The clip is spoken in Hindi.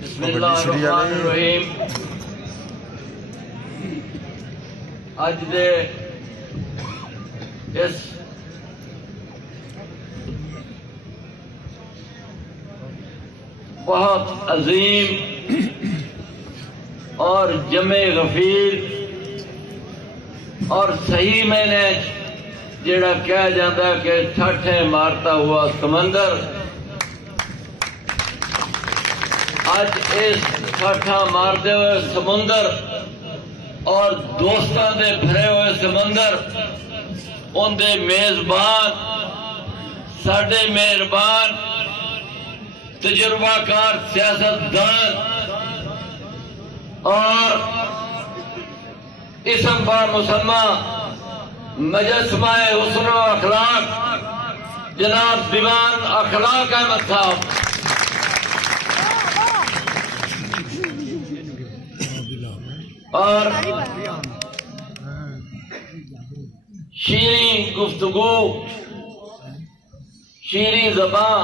बिस्मिल्लाहिर्रहमानिर्रहीम। अज दे इस बहुत अजीम और जमे गफीर और सही मैंने जेड़ा कहा जाता है कि ठठे मारता हुआ समंदर, अज इस ठठा मारते हुए समुंदर और दोस्तों के भरे हुए समंदर उनके मेजबान साडे मेहरबान तजुर्बाकार सियासतदान और इसम बा मुसम्मा मजस्माए हुस्न व अखलाक जनाब दीवान अखलाक अहमद साहब, और शीरी गुफ्तगू शीरी ज़बां